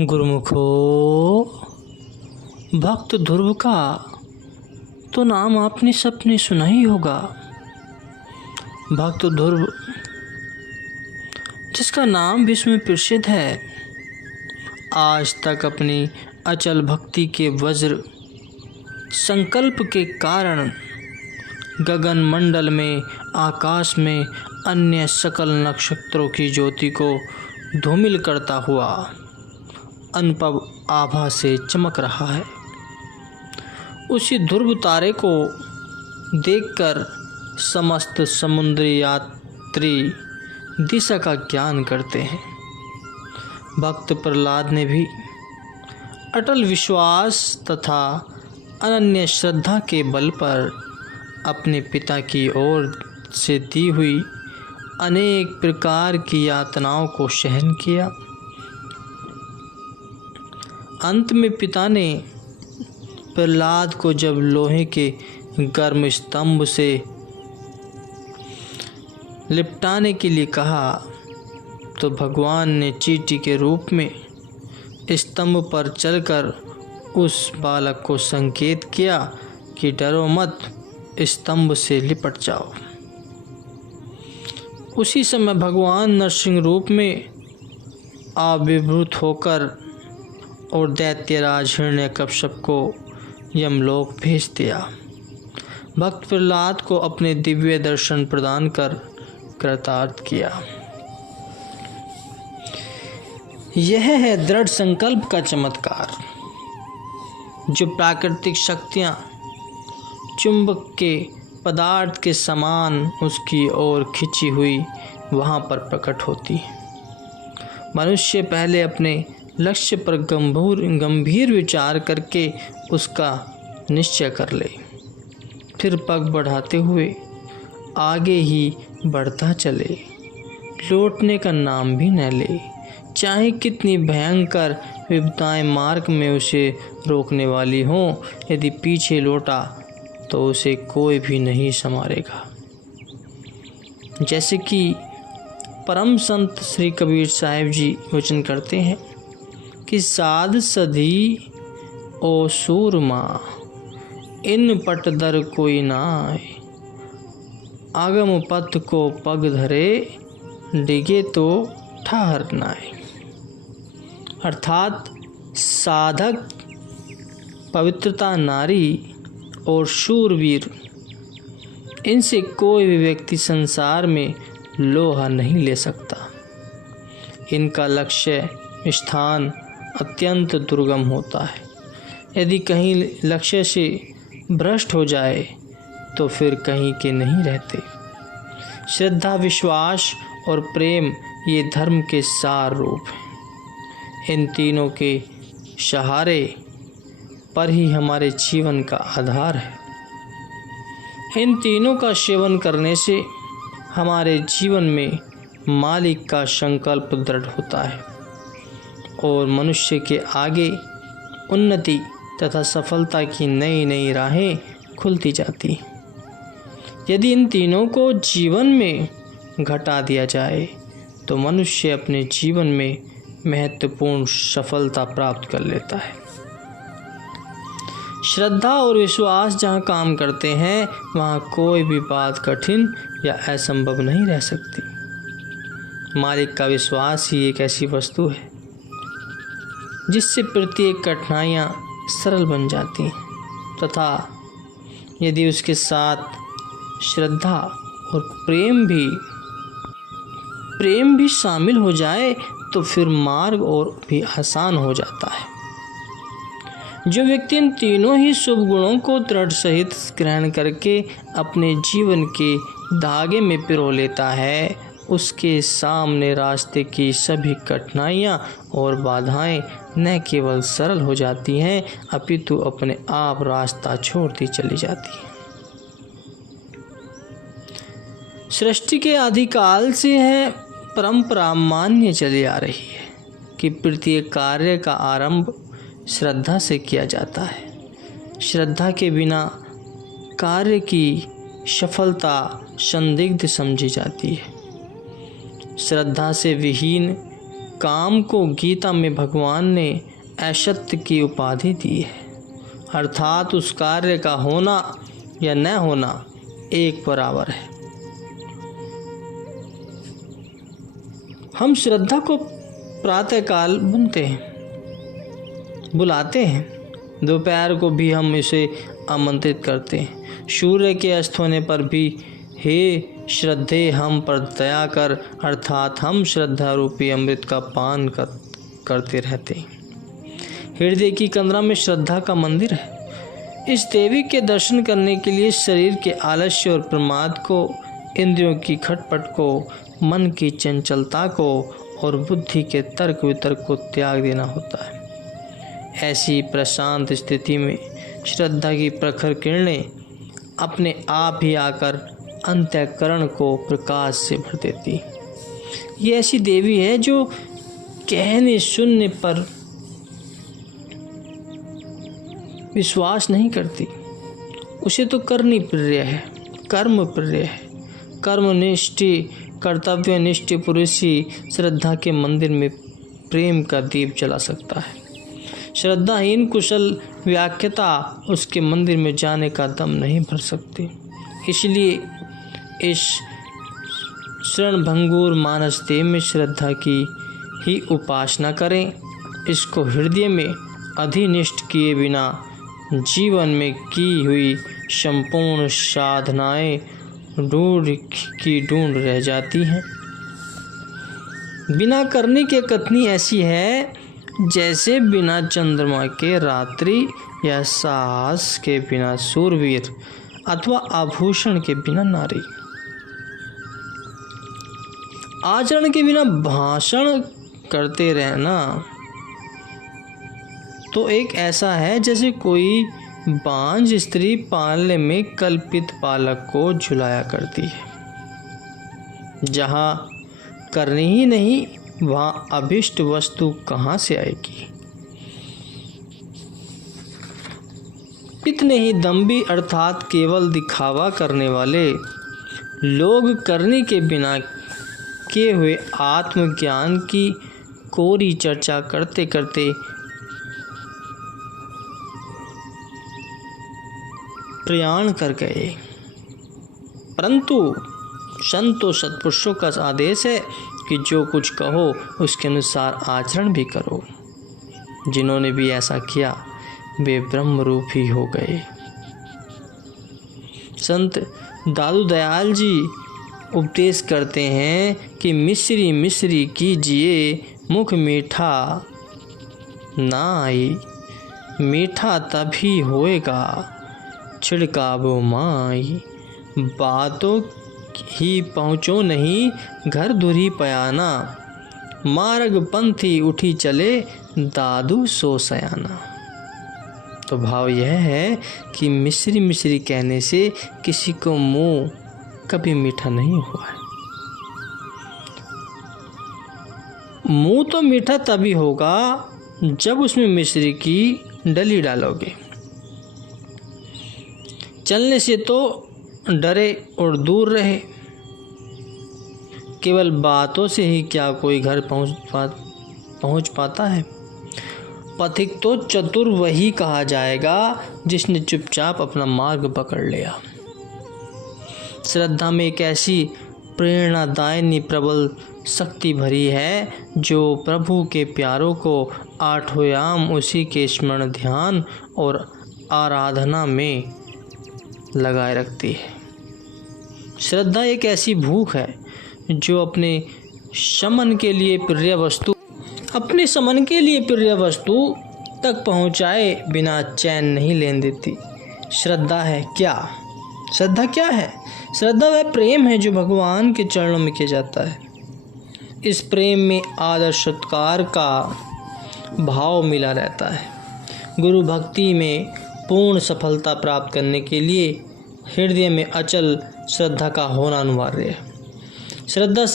गुरुमुखो, भक्त ध्रुव का तो नाम आपने सबने सुना ही होगा। भक्त ध्रुव जिसका नाम विश्व में प्रसिद्ध है, आज तक अपनी अचल भक्ति के वज्र संकल्प के कारण गगन मंडल में, आकाश में अन्य सकल नक्षत्रों की ज्योति को धूमिल करता हुआ अनुभव आभा से चमक रहा है। उसी ध्रुव तारे को देखकर समस्त समुद्री यात्री दिशा का ज्ञान करते हैं। भक्त प्रहलाद ने भी अटल विश्वास तथा अनन्य श्रद्धा के बल पर अपने पिता की ओर से दी हुई अनेक प्रकार की यातनाओं को सहन किया। अंत में पिता ने प्रहलाद को जब लोहे के गर्म स्तंभ से लिपटाने के लिए कहा, तो भगवान ने चींटी के रूप में स्तंभ पर चलकर उस बालक को संकेत किया कि डरो मत, स्तंभ से लिपट जाओ। उसी समय भगवान नरसिंह रूप में आविर्भूत होकर और दैत्यराज हिरण्यकश्यप को यमलोक भेज दिया। भक्त प्रहलाद को अपने दिव्य दर्शन प्रदान कर कृतार्थ किया। यह है दृढ़ संकल्प का चमत्कार, जो प्राकृतिक शक्तियाँ चुंबक के पदार्थ के समान उसकी ओर खिंची हुई वहाँ पर प्रकट होती। मनुष्य पहले अपने लक्ष्य पर गंभीर विचार करके उसका निश्चय कर ले, फिर पग बढ़ाते हुए आगे ही बढ़ता चले, लौटने का नाम भी न ले। चाहे कितनी भयंकर विपदाएं मार्ग में उसे रोकने वाली हों, यदि पीछे लौटा तो उसे कोई भी नहीं संवारेगा। जैसे कि परम संत श्री कबीर साहिब जी वचन करते हैं कि साध सधी ओ सूरमा, इन पट दर कोई ना आए, आगम पथ को पग धरे, डिगे तो ठहर नाए। अर्थात साधक, पवित्रता नारी और शूरवीर, इनसे कोई भी व्यक्ति संसार में लोहा नहीं ले सकता। इनका लक्ष्य स्थान अत्यंत दुर्गम होता है। यदि कहीं लक्ष्य से भ्रष्ट हो जाए तो फिर कहीं के नहीं रहते। श्रद्धा, विश्वास और प्रेम ये धर्म के सार रूप हैं। इन तीनों के सहारे पर ही हमारे जीवन का आधार है। इन तीनों का सेवन करने से हमारे जीवन में मालिक का संकल्प दृढ़ होता है और मनुष्य के आगे उन्नति तथा सफलता की नई नई राहें खुलती जाती। यदि इन तीनों को जीवन में घटा दिया जाए तो मनुष्य अपने जीवन में महत्वपूर्ण सफलता प्राप्त कर लेता है। श्रद्धा और विश्वास जहाँ काम करते हैं, वहाँ कोई भी बात कठिन या असंभव नहीं रह सकती। मालिक का विश्वास ही एक ऐसी वस्तु है जिससे प्रत्येक कठिनाइयाँ सरल बन जाती हैं, तथा यदि उसके साथ श्रद्धा और प्रेम भी शामिल हो जाए तो फिर मार्ग और भी आसान हो जाता है। जो व्यक्ति इन तीनों ही शुभ गुणों को दृढ़ सहित ग्रहण करके अपने जीवन के धागे में पिरो लेता है, उसके सामने रास्ते की सभी कठिनाइयाँ और बाधाएं न केवल सरल हो जाती हैं, अपितु अपने आप रास्ता छोड़ती चली जाती हैं। सृष्टि के आदिकाल से यह परंपरा मान्य चली आ रही है कि प्रत्येक कार्य का आरंभ श्रद्धा से किया जाता है। श्रद्धा के बिना कार्य की सफलता संदिग्ध समझी जाती है। श्रद्धा से विहीन काम को गीता में भगवान ने असत्य की उपाधि दी है, अर्थात उस कार्य का होना या न होना एक बराबर है। हम श्रद्धा को प्रातःकाल बुलाते हैं, दोपहर को भी हम इसे आमंत्रित करते हैं, सूर्य के अस्त होने पर भी हे श्रद्धे हम पर दया कर, अर्थात हम श्रद्धा रूपी अमृत का पान करते रहते हैं। हृदय की कंदरा में श्रद्धा का मंदिर है। इस देवी के दर्शन करने के लिए शरीर के आलस्य और प्रमाद को, इंद्रियों की खटपट को, मन की चंचलता को और बुद्धि के तर्क वितर्क को त्याग देना होता है। ऐसी प्रशांत स्थिति में श्रद्धा की प्रखर किरणें अपने आप ही आकर अंतःकरण को प्रकाश से भर देती। ये ऐसी देवी है जो कहने सुनने पर विश्वास नहीं करती, उसे तो करनी प्रिय है, कर्म प्रिय है। कर्मनिष्ठी कर्तव्यनिष्ठ पुरुष ही श्रद्धा के मंदिर में प्रेम का दीप जला सकता है। श्रद्धाहीन कुशल व्याख्याता उसके मंदिर में जाने का दम नहीं भर सकते। इसलिए इस क्षणभंगुर मानस देव में श्रद्धा की ही उपासना करें। इसको हृदय में अधिनिष्ठ किए बिना जीवन में की हुई संपूर्ण साधनाएं ढूंढ रह जाती हैं। बिना करने के कथनी ऐसी है जैसे बिना चंद्रमा के रात्रि, या साहस के बिना सूरवीर, अथवा आभूषण के बिना नारी। आचरण के बिना भाषण करते रहना तो एक ऐसा है जैसे कोई बांझ स्त्री पालने में कल्पित बालक को झुलाया करती है। जहाँ करनी ही नहीं वहाँ अभिष्ट वस्तु कहाँ से आएगी। इतने ही दम्भी अर्थात केवल दिखावा करने वाले लोग करने के बिना किए हुए आत्मज्ञान की कोरी चर्चा करते करते प्रयाण कर गए, परंतु संतों सत्पुरुषों का आदेश है कि जो कुछ कहो उसके अनुसार आचरण भी करो। जिन्होंने भी ऐसा किया वे ब्रह्म रूप ही हो गए। संत दादू दयाल जी उपदेश करते हैं कि मिश्री मिश्री कीजिए, मुख मीठा ना आई, मीठा तभी होएगा छिड़कावो माई। बातों ही पहुँचो नहीं, घर धुरी पयाना, मार्ग पंथी उठी चले, दादू सो सयाना। तो भाव यह है कि मिश्री मिश्री कहने से किसी को मुंह कभी मीठा नहीं हुआ है। मुंह तो मीठा तभी होगा जब उसमें मिश्री की डली डालोगे। चलने से तो डरे और दूर रहे। केवल बातों से ही क्या कोई घर पहुंच पाता है। पथिक तो चतुर वही कहा जाएगा जिसने चुपचाप अपना मार्ग पकड़ लिया। श्रद्धा में एक ऐसी प्रेरणादायिनी प्रबल शक्ति भरी है जो प्रभु के प्यारों को आठों याम उसी के स्मरण ध्यान और आराधना में लगाए रखती है। श्रद्धा एक ऐसी भूख है जो अपने समन के लिए प्रिय वस्तु तक पहुँचाए बिना चैन नहीं लेने देती। श्रद्धा है क्या? श्रद्धा क्या है? श्रद्धा वह प्रेम है जो भगवान के चरणों में किया जाता है। इस प्रेम में आदर सत्कार का भाव मिला रहता है। गुरु भक्ति में पूर्ण सफलता प्राप्त करने के लिए हृदय में अचल श्रद्धा का होना अनिवार्य है। श्रद्धा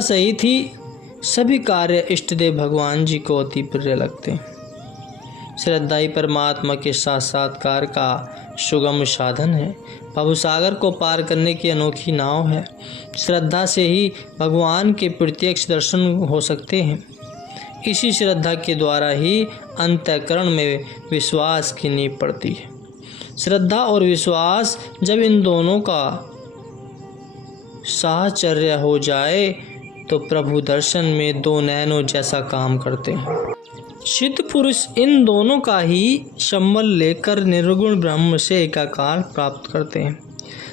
सहित ही सभी कार्य इष्ट देव भगवान जी को अति प्रिय लगते हैं। श्रद्धा ही परमात्मा के साक्षात्कार का सुगम साधन है। भवसागर को पार करने की अनोखी नाव है। श्रद्धा से ही भगवान के प्रत्यक्ष दर्शन हो सकते हैं। इसी श्रद्धा के द्वारा ही अंतःकरण में विश्वास की नींव पड़ती है। श्रद्धा और विश्वास जब इन दोनों का साहचर्य हो जाए तो प्रभु दर्शन में दो नैनों जैसा काम करते हैं। सिद्ध पुरुष इन दोनों का ही संबल लेकर निर्गुण ब्रह्म से एकाकार प्राप्त करते हैं।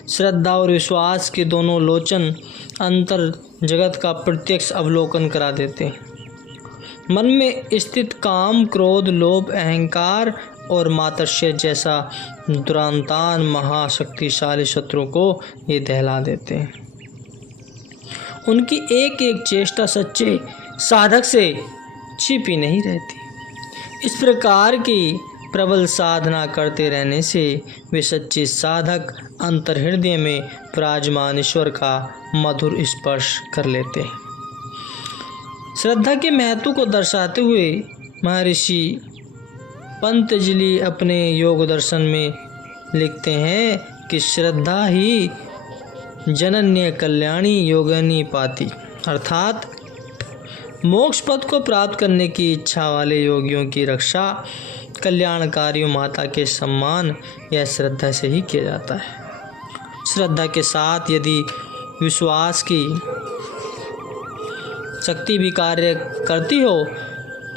श्रद्धा और विश्वास के दोनों लोचन अंतर जगत का प्रत्यक्ष अवलोकन करा देते हैं। मन में स्थित काम, क्रोध, लोभ, अहंकार और मात्सर्य जैसा दुरांतान महाशक्तिशाली शत्रु को ये दहला देते हैं। उनकी एक एक चेष्टा सच्चे साधक से छिपी नहीं रहती। इस प्रकार की प्रबल साधना करते रहने से वे सच्चे साधक अंतर्हृदय में विराजमान ईश्वर का मधुर स्पर्श कर लेते हैं। श्रद्धा के महत्व को दर्शाते हुए महर्षि पंतजलि अपने योग दर्शन में लिखते हैं कि श्रद्धा ही जनन्य कल्याणी योगिनी पाती, अर्थात मोक्ष पद को प्राप्त करने की इच्छा वाले योगियों की रक्षा कल्याणकारी माता के सम्मान यह श्रद्धा से ही किया जाता है। श्रद्धा के साथ यदि विश्वास की शक्ति भी कार्य करती हो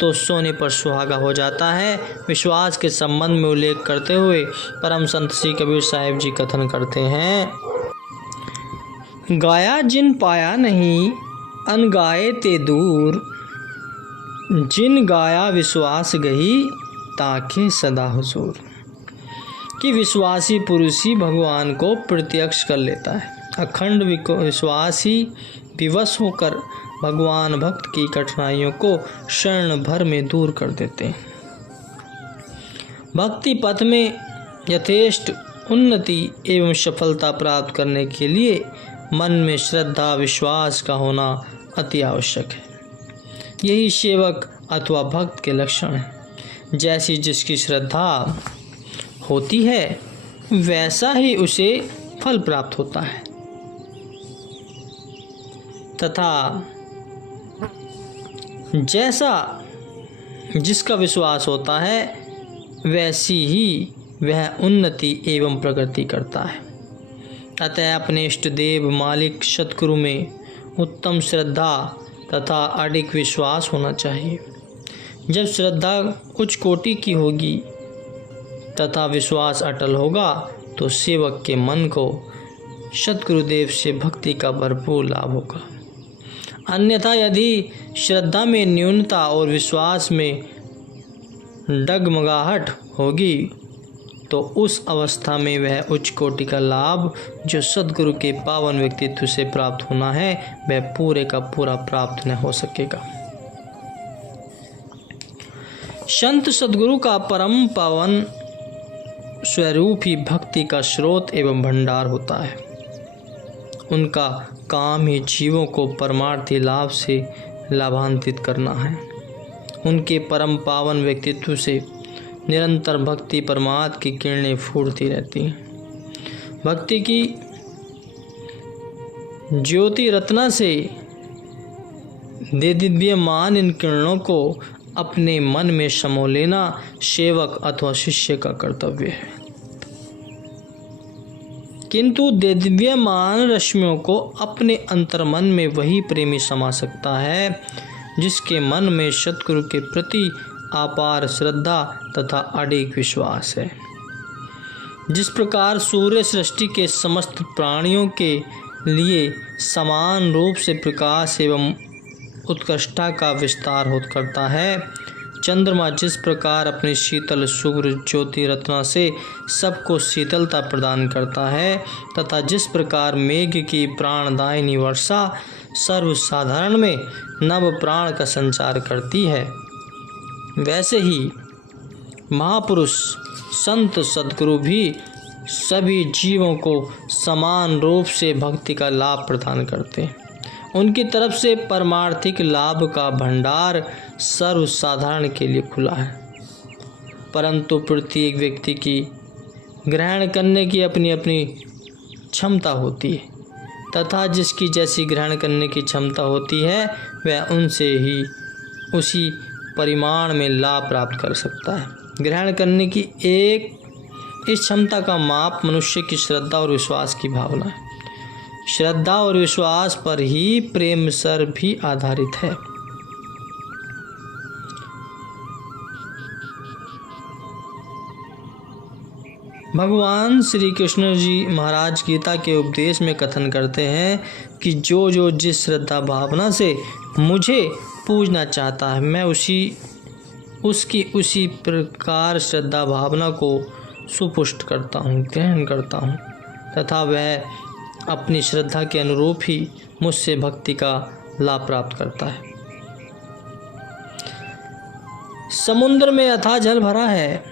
तो सोने पर सुहागा हो जाता है। विश्वास के संबंध में उल्लेख करते हुए परम संत श्री कबीर साहिब जी कथन करते हैं, गाया जिन पाया नहीं अनगाए ते दूर, जिन गाया विश्वास गही ताके सदा हुजूर। कि विश्वासी पुरुष ही भगवान को प्रत्यक्ष कर लेता है। अखंड विश्वास ही विवश होकर भगवान भक्त की कठिनाइयों को क्षण भर में दूर कर देते हैं। भक्ति पथ में यथेष्ट उन्नति एवं सफलता प्राप्त करने के लिए मन में श्रद्धा विश्वास का होना अति आवश्यक है। यही सेवक अथवा भक्त के लक्षण हैं। जैसी जिसकी श्रद्धा होती है वैसा ही उसे फल प्राप्त होता है, तथा जैसा जिसका विश्वास होता है वैसी ही वह उन्नति एवं प्रगति करता है। अतः अपने इष्ट देव मालिक सतगुरु में उत्तम श्रद्धा तथा अडिग विश्वास होना चाहिए। जब श्रद्धा उच्च कोटि की होगी तथा विश्वास अटल होगा तो सेवक के मन को सतगुरुदेव से भक्ति का भरपूर लाभ होगा। अन्यथा यदि श्रद्धा में न्यूनता और विश्वास में डगमगाहट होगी तो उस अवस्था में वह उच्च कोटि का लाभ जो सद्गुरु के पावन व्यक्तित्व से प्राप्त होना है वह पूरे का पूरा प्राप्त न हो सकेगा। संत सद्गुरु का परम पावन स्वरूप ही भक्ति का स्रोत एवं भंडार होता है। उनका काम ही जीवों को परमार्थी लाभ से लाभान्वित करना है। उनके परम पावन व्यक्तित्व से निरंतर भक्ति परमात्मा की किरणें फूटती रहती हैं। भक्ति की ज्योति रत्ना से दे दिव्यमान इन किरणों को अपने मन में समो लेना सेवक अथवा शिष्य का कर्तव्य है। किंतु दिव्यमान रश्मियों को अपने अंतर्मन में वही प्रेमी समा सकता है जिसके मन में सतगुरु के प्रति अपार श्रद्धा तथा अडिग विश्वास है। जिस प्रकार सूर्य सृष्टि के समस्त प्राणियों के लिए समान रूप से प्रकाश एवं उत्कृष्टता का विस्तार हो करता है, चंद्रमा जिस प्रकार अपनी शीतल शुभ्र ज्योति रत्ना से सबको शीतलता प्रदान करता है तथा जिस प्रकार मेघ की प्राणदायिनी वर्षा सर्वसाधारण में नव प्राण का संचार करती है, वैसे ही महापुरुष संत सद्गुरु भी सभी जीवों को समान रूप से भक्ति का लाभ प्रदान करते हैं। उनकी तरफ से परमार्थिक लाभ का भंडार सर्वसाधारण के लिए खुला है। परंतु प्रत्येक व्यक्ति की ग्रहण करने की अपनी अपनी क्षमता होती है तथा जिसकी जैसी ग्रहण करने की क्षमता होती है वह उनसे ही उसी परिमाण में लाभ प्राप्त कर सकता है। ग्रहण करने की इस क्षमता का माप मनुष्य की श्रद्धा और विश्वास की भावना है। श्रद्धा और विश्वास पर ही प्रेम सर भी आधारित है। भगवान श्री कृष्ण जी महाराज गीता के उपदेश में कथन करते हैं कि जो जिस श्रद्धा भावना से मुझे पूजना चाहता है मैं उसकी उसी प्रकार श्रद्धा भावना को सुपुष्ट करता हूँ, ग्रहण करता हूँ तथा वह अपनी श्रद्धा के अनुरूप ही मुझसे भक्ति का लाभ प्राप्त करता है। समुद्र में अथाह जल भरा है,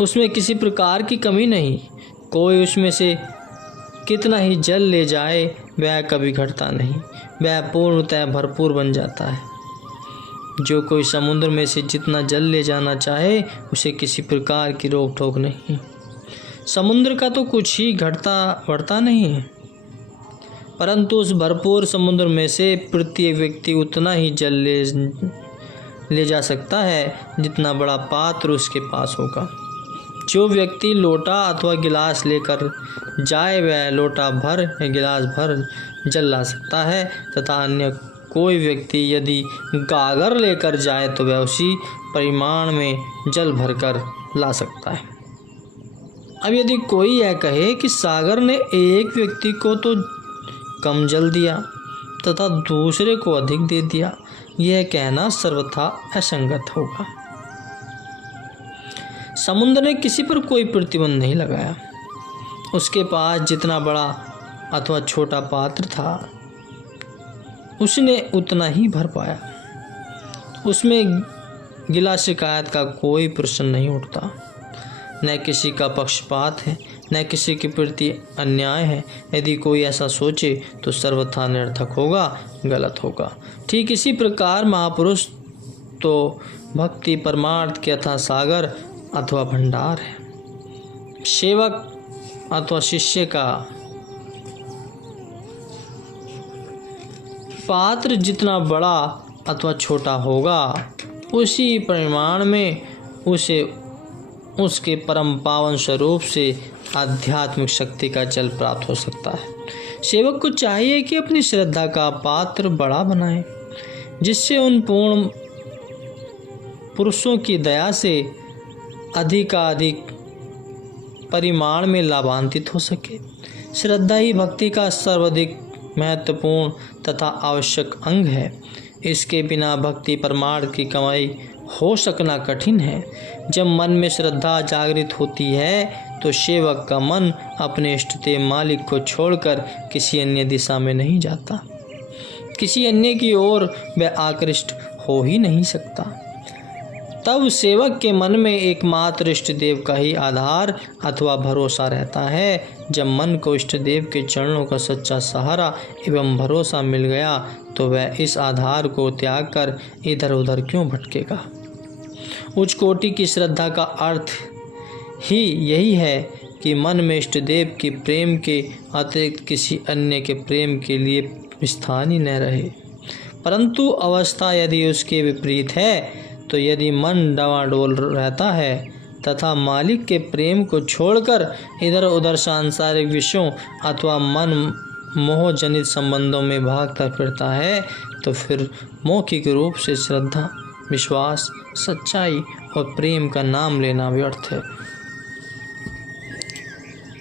उसमें किसी प्रकार की कमी नहीं। कोई उसमें से कितना ही जल ले जाए वह कभी घटता नहीं, वह पूर्णतः भरपूर बन जाता है। जो कोई समुद्र में से जितना जल ले जाना चाहे उसे किसी प्रकार की रोक टोक नहीं। समुद्र का तो कुछ ही घटता बढ़ता नहीं है, परंतु उस भरपूर समुद्र में से प्रत्येक व्यक्ति उतना ही जल ले जा सकता है जितना बड़ा पात्र उसके पास होगा। जो व्यक्ति लोटा अथवा गिलास लेकर जाए वह लोटा भर या गिलास भर जल ला सकता है तथा अन्य कोई व्यक्ति यदि गागर लेकर जाए तो वह उसी परिमाण में जल भरकर ला सकता है। अब यदि कोई यह कहे कि सागर ने एक व्यक्ति को तो कम जल दिया तथा दूसरे को अधिक दे दिया, यह कहना सर्वथा असंगत होगा। समुद्र ने किसी पर कोई प्रतिबंध नहीं लगाया। उसके पास जितना बड़ा अथवा छोटा पात्र था उसने उतना ही भर पाया। उसमें गिला शिकायत का कोई प्रश्न नहीं उठता। न किसी का पक्षपात है न किसी के प्रति अन्याय है। यदि कोई ऐसा सोचे तो सर्वथा निरर्थक होगा, गलत होगा। ठीक इसी प्रकार महापुरुष तो भक्ति परमार्थ के अथाह सागर अथवा भंडार है। सेवक अथवा शिष्य का पात्र जितना बड़ा अथवा छोटा होगा उसी परिमाण में उसे उसके परम पावन स्वरूप से आध्यात्मिक शक्ति का जल प्राप्त हो सकता है। सेवक को चाहिए कि अपनी श्रद्धा का पात्र बड़ा बनाए, जिससे उन पूर्ण पुरुषों की दया से अधिकाधिक परिमाण में लाभान्वित हो सके। श्रद्धा ही भक्ति का सर्वाधिक महत्वपूर्ण तथा आवश्यक अंग है। इसके बिना भक्ति परमार्थ की कमाई हो सकना कठिन है। जब मन में श्रद्धा जागृत होती है तो सेवक का मन अपने इष्टदेव मालिक को छोड़कर किसी अन्य दिशा में नहीं जाता। किसी अन्य की ओर वह आकृष्ट हो ही नहीं सकता। तब सेवक के मन में एकमात्र इष्टदेव का ही आधार अथवा भरोसा रहता है। जब मन को इष्टदेव के चरणों का सच्चा सहारा एवं भरोसा मिल गया तो वह इस आधार को त्याग कर इधर उधर क्यों भटकेगा। उच्च कोटि की श्रद्धा का अर्थ ही यही है कि मन में इष्टदेव के प्रेम के अतिरिक्त किसी अन्य के प्रेम के लिए स्थान ही न रहे। परंतु अवस्था यदि उसके विपरीत है तो यदि मन डवाडोल रहता है तथा मालिक के प्रेम को छोड़कर इधर उधर सांसारिक विषयों अथवा मन मोह जनित संबंधों में भागता फिरता है तो फिर मौखिक रूप से श्रद्धा, विश्वास, सच्चाई और प्रेम का नाम लेना व्यर्थ है।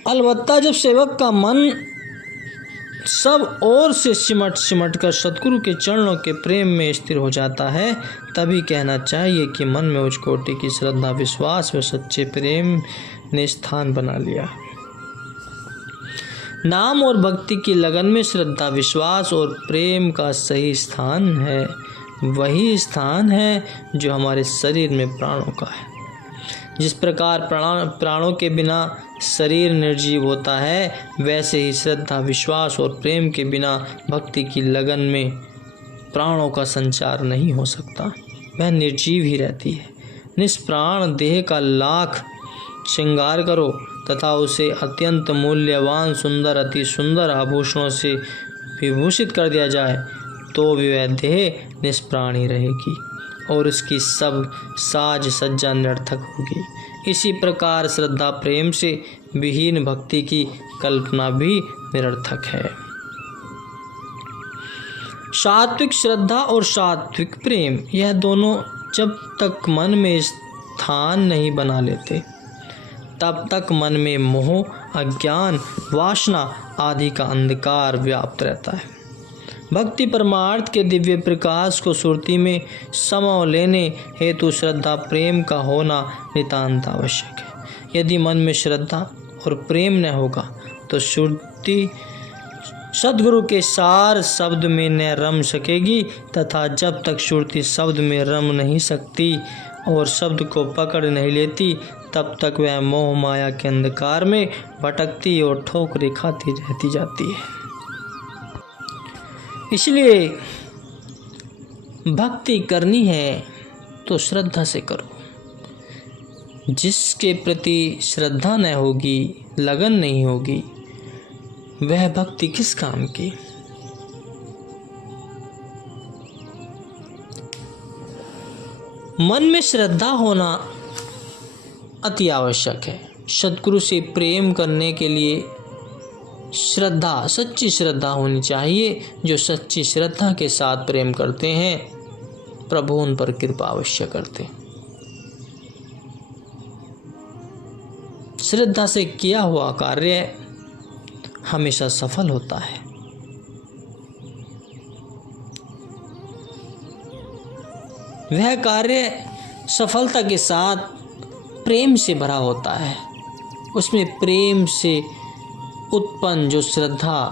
अलबत्ता जब सेवक का मन सब ओर से सिमट कर सतगुरु के चरणों के प्रेम में स्थिर हो जाता है तभी कहना चाहिए कि मन में उच्च कोटि की श्रद्धा, विश्वास व सच्चे प्रेम ने स्थान बना लिया। नाम और भक्ति की लगन में श्रद्धा, विश्वास और प्रेम का सही स्थान है। वही स्थान है जो हमारे शरीर में प्राणों का है। जिस प्रकार प्राणों के बिना शरीर निर्जीव होता है वैसे ही श्रद्धा, विश्वास और प्रेम के बिना भक्ति की लगन में प्राणों का संचार नहीं हो सकता। वह निर्जीव ही रहती है। निष्प्राण देह का लाख श्रृंगार करो तथा उसे अत्यंत मूल्यवान सुंदर अति सुंदर आभूषणों से विभूषित कर दिया जाए तो भी वह देह निष्प्राण ही रहेगी और उसकी सब साज सज्जा निरर्थक होगी। इसी प्रकार श्रद्धा प्रेम से विहीन भक्ति की कल्पना भी निरर्थक है। सात्विक श्रद्धा और सात्विक प्रेम, यह दोनों जब तक मन में स्थान नहीं बना लेते तब तक मन में मोह, अज्ञान, वासना आदि का अंधकार व्याप्त रहता है। भक्ति परमार्थ के दिव्य प्रकाश को सुरति में समाव लेने हेतु श्रद्धा प्रेम का होना नितांत आवश्यक है। यदि मन में श्रद्धा और प्रेम न होगा तो सुरति सद्गुरु के सार शब्द में न रम सकेगी तथा जब तक सुरति शब्द में रम नहीं सकती और शब्द को पकड़ नहीं लेती तब तक वह मोह माया के अंधकार में भटकती और ठोकरें खाती रहती जाती है। इसलिए भक्ति करनी है तो श्रद्धा से करो। जिसके प्रति श्रद्धा न होगी, लगन नहीं होगी, वह भक्ति किस काम की। मन में श्रद्धा होना अति आवश्यक है। सद्गुरु से प्रेम करने के लिए श्रद्धा, सच्ची श्रद्धा होनी चाहिए। जो सच्ची श्रद्धा के साथ प्रेम करते हैं प्रभु उन पर कृपा अवश्य करते हैं। श्रद्धा से किया हुआ कार्य हमेशा सफल होता है। वह कार्य सफलता के साथ प्रेम से भरा होता है। उसमें प्रेम से उत्पन्न जो श्रद्धा,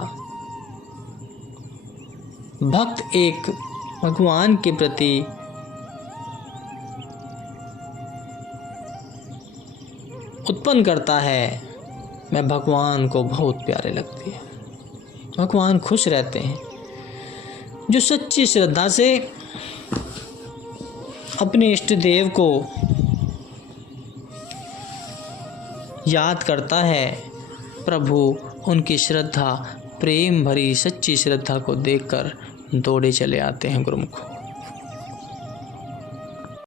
भक्त एक भगवान के प्रति उत्पन्न करता है, वह भगवान को बहुत प्यारे लगती है। भगवान खुश रहते हैं। जो सच्ची श्रद्धा से अपने इष्ट देव को याद करता है, प्रभु उनकी श्रद्धा, प्रेम भरी सच्ची श्रद्धा को देखकर दौड़े चले आते हैं गुरुमुख।